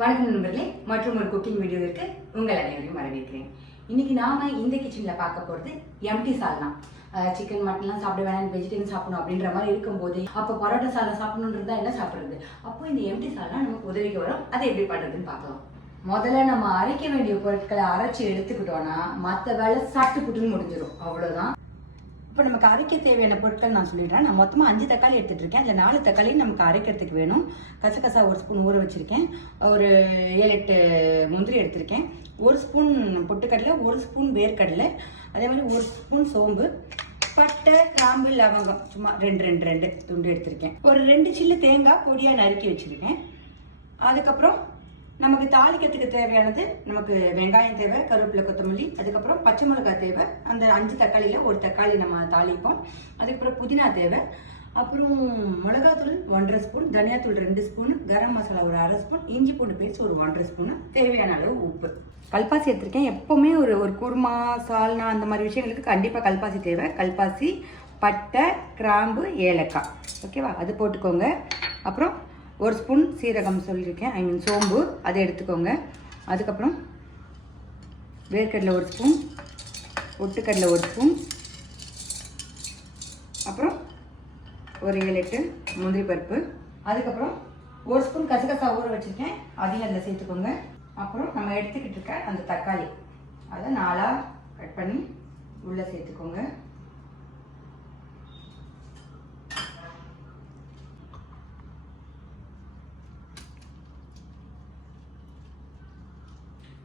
வணக்கம் நண்பர்களே, மற்றும் ஒரு குக்கிங் வீடியோவிற்கு உங்கள் அனைவரையும் வரவேற்கிறேன். இன்னைக்கு நாம இந்த கிச்சன்ல பார்க்க போறது எம்டி சால்னா. சிக்கன் மட்டன்லாம் சாப்பிட வேணாம், வெஜிடேரியன் சாப்பிடணும் அப்படின்ற மாதிரி இருக்கும்போது அப்போ பரோட்டா சால்னா சாப்பிடணுன்றதா என்ன சாப்பிட்றது? அப்போ இந்த எம்டி சால்னா நமக்கு உதவிக்கு வரும். அதை எப்படி பண்ணுறதுன்னு பார்க்கலாம். முதல்ல நம்ம அரைக்க வேண்டிய பொருட்களை அரைச்சி எடுத்துக்கிட்டோம்னா மற்ற வேலை சட்டு புட்டுன்னு முடிஞ்சிடும். அவ்வளோதான். இப்போ நமக்கு அரைக்க தேவையான பொருட்கள் நான் சொல்லிடுறேன். நான் மொத்தமாக 5 தக்காளி எடுத்துகிட்டு இருக்கேன். அதில் 4 தக்காளி நமக்கு அரைக்கிறதுக்கு வேணும். கசகசா 1 ஸ்பூன் ஊற வச்சுருக்கேன். ஒரு 7-8 முந்திரி எடுத்திருக்கேன். 1 ஸ்பூன் பொட்டுக்கடலை, 1 ஸ்பூன் வேர்க்கடலை, அதே மாதிரி 1 ஸ்பூன் சோம்பு, பட்டை, கிராம்பு, லவங்கம் சும்மா 2 துண்டு எடுத்திருக்கேன். ஒரு 2 சில்லு தேங்காய் பொடியாக நறுக்கி வச்சுருக்கேன். அதுக்கப்புறம் நமக்கு தாளிக்கிறதுக்கு தேவையானது நமக்கு வெங்காயம் தேவை, கருவேப்பிலை, கொத்தமல்லி, அதுக்கப்புறம் பச்சை மிளகாய் தேவை. அந்த 5 தக்காளியில் 1 தக்காளி நம்ம தாளிப்போம். அதுக்கப்புறம் புதினா தேவை. அப்புறம் மிளகாத்தூள் 1.5 ஸ்பூன், தனியாத்தூள் 2 ஸ்பூன், கரம் மசாலா ஒரு 1/2 ஸ்பூன், இஞ்சி பூண்டு பேஸ்ட் ஒரு 1.5 ஸ்பூன், தேவையான அளவு உப்பு. கல்பாசி எடுத்திருக்கேன். எப்போவுமே ஒரு குருமா, சால்னா அந்த மாதிரி விஷயங்களுக்கு கண்டிப்பாக கல்பாசி தேவை. கல்பாசி, பட்டை, கிராம்பு, ஏலக்காய், ஓகேவா? அது போட்டுக்கோங்க. அப்புறம் 1 ஸ்பூன் சீரகம் சொல்லியிருக்கேன், சோம்பு, அதை எடுத்துக்கோங்க. அதுக்கப்புறம் வேர்க்கடலை 1 ஸ்பூன், பொட்டுக்கடலை 1 ஸ்பூன், அப்புறம் ஒரு 7-8 முந்திரி பருப்பு, அதுக்கப்புறம் 1 ஸ்பூன் கசகசா ஊற வச்சுருக்கேன், அதையும் அதில் சேர்த்துக்கோங்க. அப்புறம் நம்ம எடுத்துக்கிட்டு இருக்க அந்த தக்காளி அதை 4ஆக கட் பண்ணி உள்ளே சேர்த்துக்கோங்க.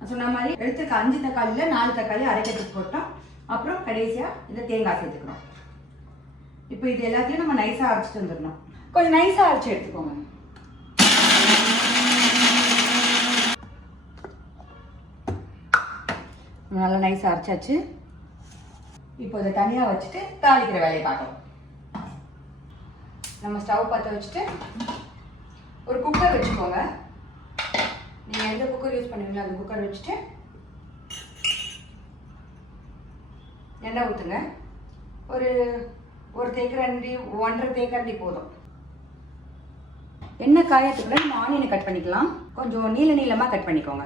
சொன்ன மாதிரி எடுத்துக்க 5 தக்காளியில் 4 தக்காளி அரைக்கிறதுக்கு போட்டோம். அப்புறம் கடைசியாக இந்த தேங்காய் சேர்த்துக்கணும். இப்போ இது எல்லாத்தையும் நம்ம நைஸாக அரைச்சிட்டு வந்துடணும். கொஞ்சம் நைஸாக அரைச்சி எடுத்துக்கோங்க. நல்லா நைஸாக அரைச்சாச்சு. இப்போ இதை தனியாக வச்சுட்டு தாளிக்கிற வேலையை பார்க்கலாம். நம்ம ஸ்டவ் பற்ற வச்சுட்டு ஒரு குக்கர் வச்சுக்கோங்க. நீங்கள் எந்த குக்கர் யூஸ் பண்ணுவீங்களோ அந்த குக்கர் வச்சுட்டு எண்ணெய் ஊற்றுங்க. ஒரு தேக்கரண்டி, 1.5 தேக்கரண்டி போதும். எண்ணெய் காயத்துக்குள்ள நம்ம ஆனியனை கட் பண்ணிக்கலாம். கொஞ்சம் நீளமாக கட் பண்ணிக்கோங்க.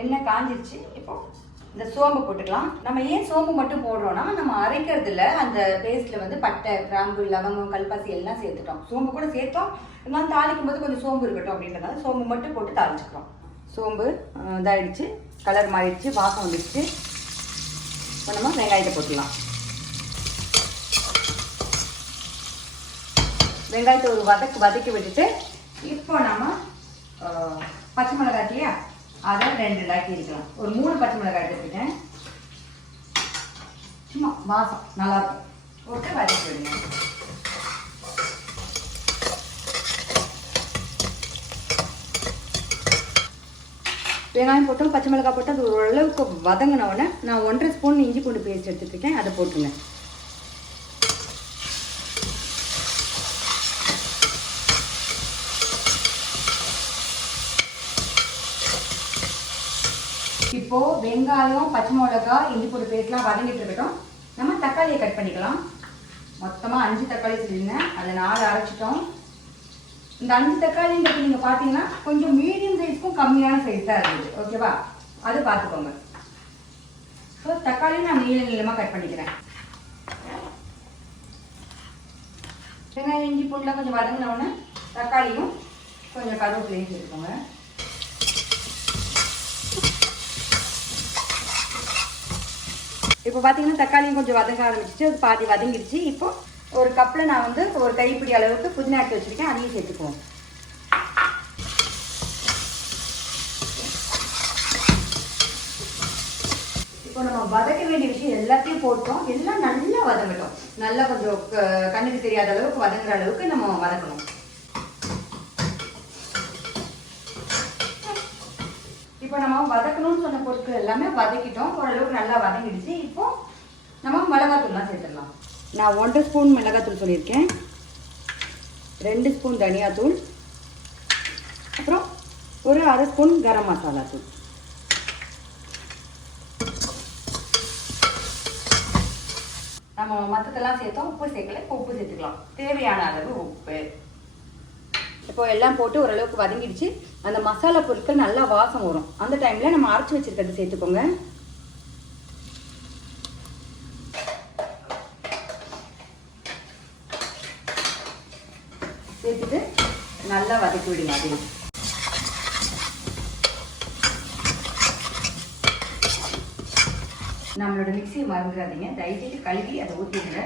எண்ணெய் காஞ்சிருச்சு. இப்போ இந்த சோம்பு போட்டுக்கலாம். நம்ம ஏன் சோம்பு மட்டும் போடுறோம்னா, நம்ம அரைக்கிறதுல அந்த பேஸ்ட்ல வந்து பட்டை, கிராம்பு, லவங்கம், கல்பாசி எல்லாம் சேர்த்துட்டோம். சோம்பு கூட சேர்த்தோம். இருந்தாலும் தாளிக்கும் போது கொஞ்சம் சோம்பு இருக்கட்டும் அப்படின்றதால சோம்பு மட்டும் போட்டு தாளிச்சுக்கிறோம். சோம்பு இதாகிடுச்சு, கலர் மாறிடுச்சு, வாசம் வந்துடுச்சு. இப்போ நம்ம வெங்காயத்தை போட்டுக்கலாம். வெங்காயத்தை ஒரு வதக்கி விட்டுட்டு இப்போ நம்ம பச்சை மிளகாட்டியா அதை 2 லாக்கி இருக்கலாம். ஒரு 3 பச்சை மிளகாய் எடுத்துக்கிட்டேன். சும்மா வாசம் நல்லாயிருக்கும். போட்டு வதக்கி விடுங்க. வெங்காயம் போட்டோம், பச்சை மிளகாய் போட்டு அது ஓரளவுக்கு வதங்கின உடனே நான் 1.5 ஸ்பூன் இஞ்சி பூண்டு பேஸ்ட் எடுத்துருக்கேன், அதை போட்டுருங்க. இப்போ வெங்காயம், பச்சை மிளகாய், இஞ்சி பூண்டு பேஸ்ட்லாம் வதங்கிட்டு இருக்கட்டும். நம்ம தக்காளியை கட் பண்ணிக்கலாம். மொத்தமாக 5 தக்காளி சொல்லியிருந்தேன், அதை 4 அரைச்சிட்டோம். இந்த 5 தக்காளின்றது நீங்கள் பார்த்தீங்கன்னா கொஞ்சம் மீடியம் சைஸ்க்கும் கம்மியான சைஸ் தான் இருக்குது, ஓகேவா? அது பார்த்துக்கோங்க. ஸோ தக்காளி நான் நீளமாக கட் பண்ணிக்கிறேன். வெங்காயம், இஞ்சி பூண்டுலாம் கொஞ்சம் வதங்கினோடனே தக்காளியும் கொஞ்சம் கருவேப்பிலையும் சேர்த்துக்கோங்க. இப்போ பார்த்தீங்கன்னா தக்காளியும் கொஞ்சம் வதங்க ஆரம்பிச்சிச்சு, அது பாதி வதங்கிடுச்சு. இப்போ ஒரு கப்பில் நான் வந்து ஒரு கைப்பிடி அளவுக்கு புதினா எடுத்து வச்சுருக்கேன், அதையும் சேர்த்துக்குவோம். இப்போ நம்ம வதக்க வேண்டிய விஷயம் எல்லாத்தையும் போட்டோம். எல்லாம் நல்லா வதங்கட்டும். நல்லா கொஞ்சம் கண்ணுக்கு தெரியாத அளவுக்கு வதங்குற அளவுக்கு நம்ம வதக்கணும். இப்போ நம்ம வதக்கணும்னு சொன்ன பொருட்கள் எல்லாமே வதக்கிட்டோம். ஓரளவுக்கு நல்லா வதங்கிடுச்சு. இப்போ நம்ம மிளகாத்தூள்லாம் சேர்த்துடலாம். நான் 1.5 ஸ்பூன் மிளகாத்தூள் சொல்லியிருக்கேன், 2 ஸ்பூன் தனியாத்தூள், அப்புறம் ஒரு 1/2 ஸ்பூன் கரம் மசாலா தூள். நம்ம மற்றதெல்லாம் சேர்த்தோம், உப்பு சேர்க்கல, இப்போ உப்பு சேர்த்துக்கலாம். தேவையான அளவு உப்பு. இப்போ எல்லாம் போட்டு ஓரளவுக்கு வதங்கிடுச்சு. அந்த மசாலா பொருட்கள் நல்லா வாசம் வரும். அந்த டைமில் நம்ம அரைச்சி வச்சுருக்கிறது சேர்த்துக்கோங்க. சேர்த்துட்டு நல்லா வதக்கி விடுங்க. அது நம்மளோட மிக்சியை மறந்துடாதீங்க. தயவுசெய்து கழுவி அதை ஊற்றிடுங்க.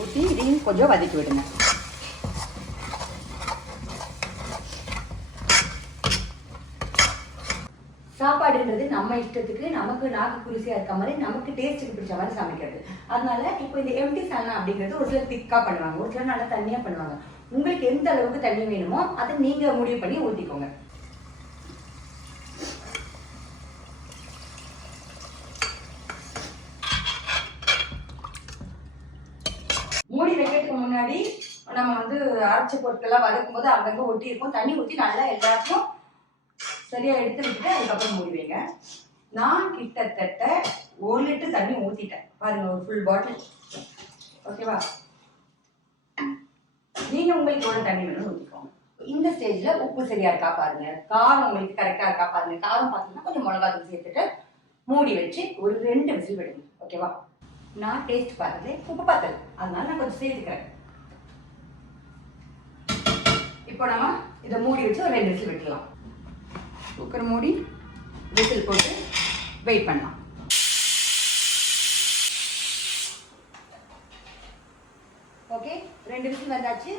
ஊற்றி இதையும் கொஞ்சம் வதக்கி விடுங்க. சாப்பாடுன்றது நம்ம இஷ்டத்துக்கு, நமக்கு நாக்கு குருசியாக இருக்க மாதிரி, நமக்கு டேஸ்ட்டுக்கு பிடிச்ச மாதிரி சமைக்கிறது. அதனால இப்போ இந்த எம்டி சால்னா அப்படிங்கிறது ஒரு சிலர் திக்காக பண்ணுவாங்க, ஒரு சிலர் நல்லா தண்ணியாக பண்ணுவாங்க. உங்களுக்கு எந்த அளவுக்கு தண்ணி வேணுமோ அதை நீங்கள் முடிவு பண்ணி ஊற்றிக்கோங்க. மூடி வைக்கிறதுக்கு முன்னாடி நம்ம வந்து அரைச்ச பொருட்கள்லாம் வதக்கும் போது அங்கங்கே ஒட்டி இருக்கும். தண்ணி ஊற்றி நல்லா எல்லாத்தையும் சரியாக எடுத்து விட்டுட்டு அதுக்கப்புறம் மூடி வைங்க. நான் கிட்டத்தட்ட 1 லிட்டர் தண்ணி ஊற்றிட்டேன் பாருங்க, ஒரு ஃபுல் பாட்டில். ஓகேவா? நீங்கள் உங்களுக்கு எவ்வளோ தண்ணி வேணும்னு ஊற்றிக்கோங்க. இந்த ஸ்டேஜில் உப்பு சரியாக இருக்கா பாருங்க, காரம் உங்களுக்கு கரெக்டாக இருக்கா பாருங்க. காரம் பார்த்தீங்கன்னா கொஞ்சம் மிளகாத்தூள் சேர்த்துட்டு மூடி வச்சு ஒரு 2 விசில் விடுங்க. ஓகேவா? நான் டேஸ்ட் பார்த்தது உப்பு பார்த்தது, அதனால நான் கொஞ்சம் சேர்த்துக்கிறேன். இப்போ நம்ம இதை மூடி வச்சு ஒரு 2 விசில் விட்டுலாம். குக்கர் மூடி விசில் போட்டு வெயிட் பண்ணலாம். ஓகே, 2 விசில் வந்தாச்சு,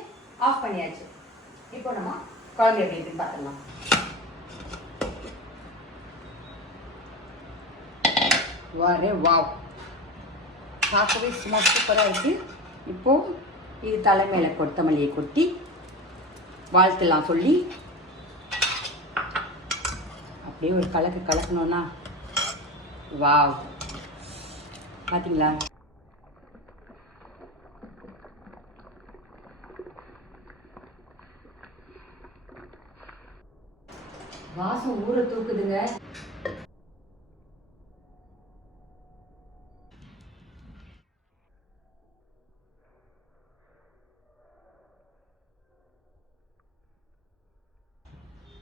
ஆஃப் பண்ணியாச்சு. இப்போ நம்ம குழம்பு எப்படி இருக்குன்னு பார்த்துடலாம். வாரே வாவ், பார்க்கவே சும்மா சூப்பராக இருக்குது. இப்போது இது தலைமையில கொத்தமல்லியை கொட்டி வாழ்த்துலாம் சொல்லி அப்படியே ஒரு கலக்கணும்னா வாவ், பார்த்தீங்களா? வாசம் ஊற தூக்குதுங்க.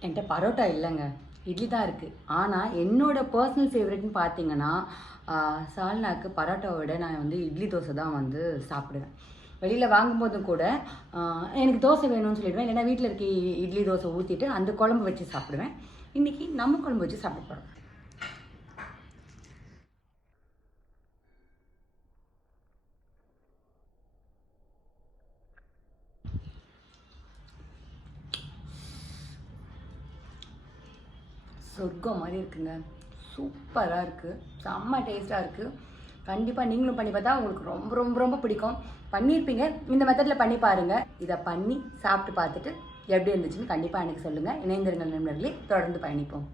என்கிட்ட பரோட்டா இல்லைங்க, இட்லி தான் இருக்குது. ஆனால் என்னோடய பர்சனல் ஃபேவரெட்னு பார்த்தீங்கன்னா சால்னாக்கு பரோட்டாவை விட நான் வந்து இட்லி தோசை தான் வந்து சாப்பிடுவேன். வெளியில் வாங்கும்போதும் கூட எனக்கு தோசை வேணும்னு சொல்லிடுவேன், இல்லைன்னா வீட்டில் இருக்க இட்லி தோசை ஊற்றிட்டு அந்த குழம்பு வச்சு சாப்பிடுவேன். இன்றைக்கி நம்ம குழம்பு வச்சு சாப்பிட போகிறோம். சொர்க்கம் மாதிரி இருக்குங்க, சூப்பராக இருக்குது, செம்ம டேஸ்ட்டாக இருக்குது. கண்டிப்பாக நீங்களும் பண்ணி பார்த்தா உங்களுக்கு ரொம்ப ரொம்ப ரொம்ப பிடிக்கும். பண்ணியிருப்பீங்க, இந்த மெத்தடில் பண்ணி பாருங்கள். இதை பண்ணி சாப்பிட்டு பார்த்துட்டு எப்படி இருந்துச்சுன்னு கண்டிப்பாக எனக்கு சொல்லுங்கள். இணைந்திருங்கள் நண்பர்களே, தொடர்ந்து பயணிப்போம்.